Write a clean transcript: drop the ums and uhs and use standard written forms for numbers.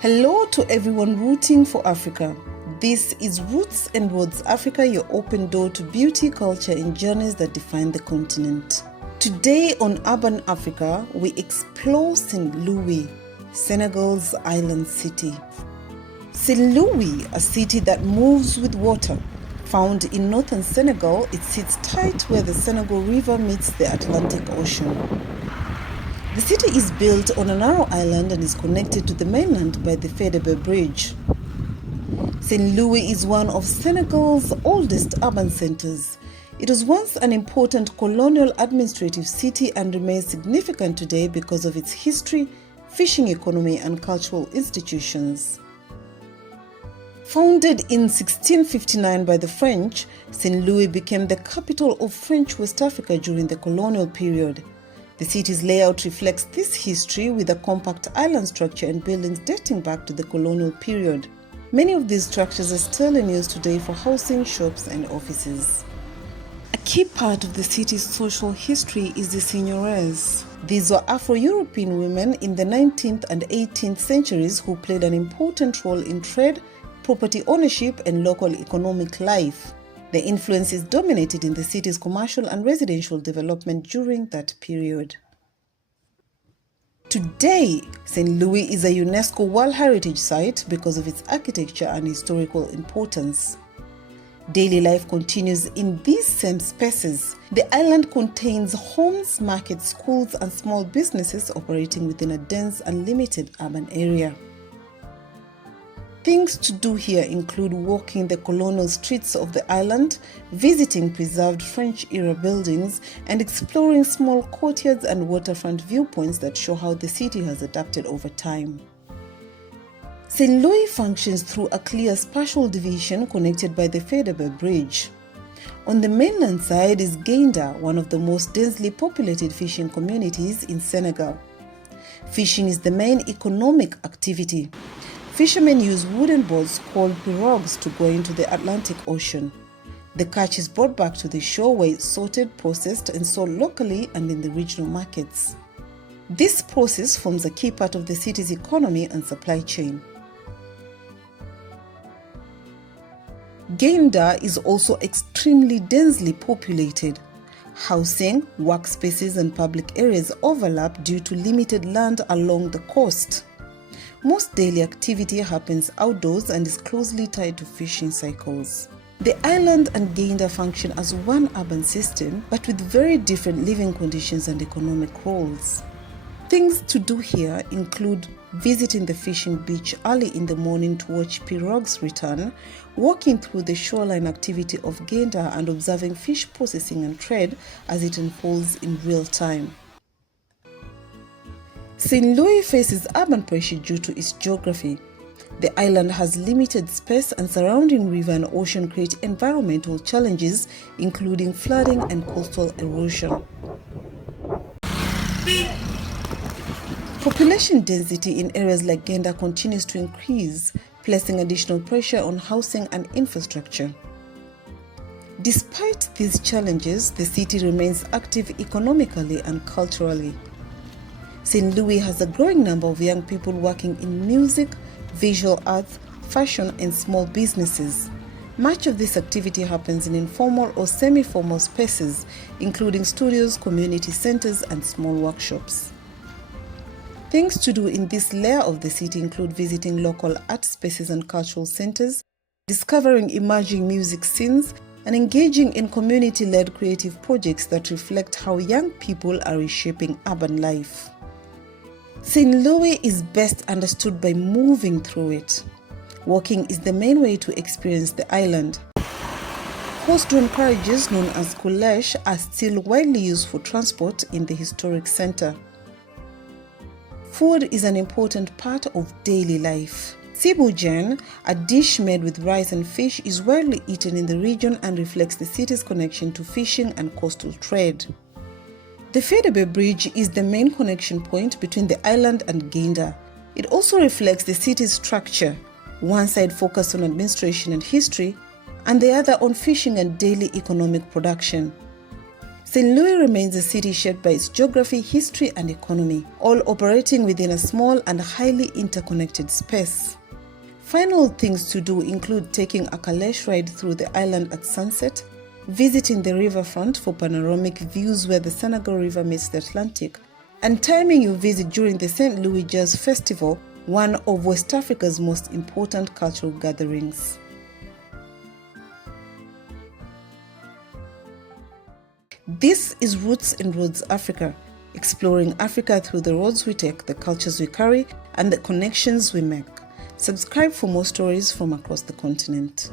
Hello to everyone rooting for Africa. This is Roots and Roads Africa, your open door to beauty, culture, and journeys that define the continent. Today on Urban Africa, we explore St. Louis, Senegal's island city. St. Louis, a city that moves with water. Found in northern Senegal, it sits tight where the Senegal River meets the Atlantic Ocean. The city is built on a narrow island and is connected to the mainland by the Faidherbe Bridge. St. Louis is one of Senegal's oldest urban centers. It was once an important colonial administrative city and remains significant today because of its history, fishing economy, and cultural institutions. Founded in 1659 by the French, St. Louis became the capital of French West Africa during the colonial period. The city's layout reflects this history with a compact island structure and buildings dating back to the colonial period. Many of these structures are still in use today for housing, shops, and offices. A key part of the city's social history is the seigneurias. These were Afro-European women in the 19th and 18th centuries who played an important role in trade, property ownership, and local economic life. The influence dominated in the city's commercial and residential development during that period. Today, St. Louis is a UNESCO World Heritage Site because of its architecture and historical importance. Daily life continues in these same spaces. The island contains homes, markets, schools, and small businesses operating within a dense and limited urban area. Things to do here include walking the colonial streets of the island, visiting preserved French-era buildings, and exploring small courtyards and waterfront viewpoints that show how the city has adapted over time. St. Louis functions through a clear spatial division connected by the Faidherbe Bridge. On the mainland side is Guet Ndar, one of the most densely populated fishing communities in Senegal. Fishing is the main economic activity. Fishermen use wooden boats called pirogues to go into the Atlantic Ocean. The catch is brought back to the shore where it's sorted, processed, and sold locally and in the regional markets. This process forms a key part of the city's economy and supply chain. Guet Ndar is also extremely densely populated. Housing, workspaces, and public areas overlap due to limited land along the coast. Most daily activity happens outdoors and is closely tied to fishing cycles. The island and Guet Ndar function as one urban system, but with very different living conditions and economic roles. Things to do here include visiting the fishing beach early in the morning to watch pirogues return, walking through the shoreline activity of Guet Ndar and observing fish processing and trade as it unfolds in real time. St. Louis faces urban pressure due to its geography. The island has limited space and surrounding river and ocean create environmental challenges including flooding and coastal erosion. Population density in areas like Guet Ndar continues to increase, placing additional pressure on housing and infrastructure. Despite these challenges, the city remains active economically and culturally. St. Louis has a growing number of young people working in music, visual arts, fashion, and small businesses. Much of this activity happens in informal or semi-formal spaces, including studios, community centers, and small workshops. Things to do in this layer of the city include visiting local art spaces and cultural centers, discovering emerging music scenes, and engaging in community-led creative projects that reflect how young people are reshaping urban life. St. Louis is best understood by moving through it. Walking is the main way to experience the island. Horse-drawn carriages known as calèches are still widely used for transport in the historic center. Food is an important part of daily life. Sibujan, a dish made with rice and fish, is widely eaten in the region and reflects the city's connection to fishing and coastal trade. The Faidherbe Bridge is the main connection point between the island and Guet Ndar. It also reflects the city's structure, one side focused on administration and history, and the other on fishing and daily economic production. St. Louis remains a city shaped by its geography, history, and economy, all operating within a small and highly interconnected space. Final things to do include taking a caleche ride through the island at sunset, visiting the riverfront for panoramic views where the Senegal River meets the Atlantic, and timing your visit during the St. Louis Jazz Festival, one of West Africa's most important cultural gatherings. This is Roots and Roads Africa, exploring Africa through the roads we take, the cultures we carry, and the connections we make. Subscribe for more stories from across the continent.